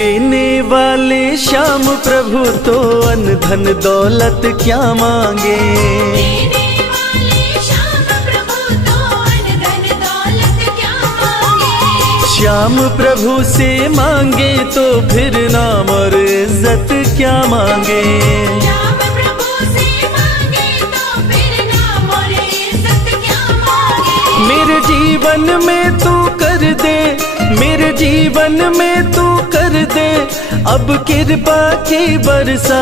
देने वाले श्याम प्रभु तो अन्न धन दौलत क्या मांगे। देने वाले श्याम प्रभु तो अन्न धन दौलत क्या मांगे। श्याम प्रभु से मांगे तो फिर नाम और इज्जत क्या मांगे। श्याम प्रभु से मांगे तो फिर नाम और इज्जत क्या मांगे। मेरे जीवन में तू कर दे, मेरे जीवन में तू कर दे अब कृपा की बरसा।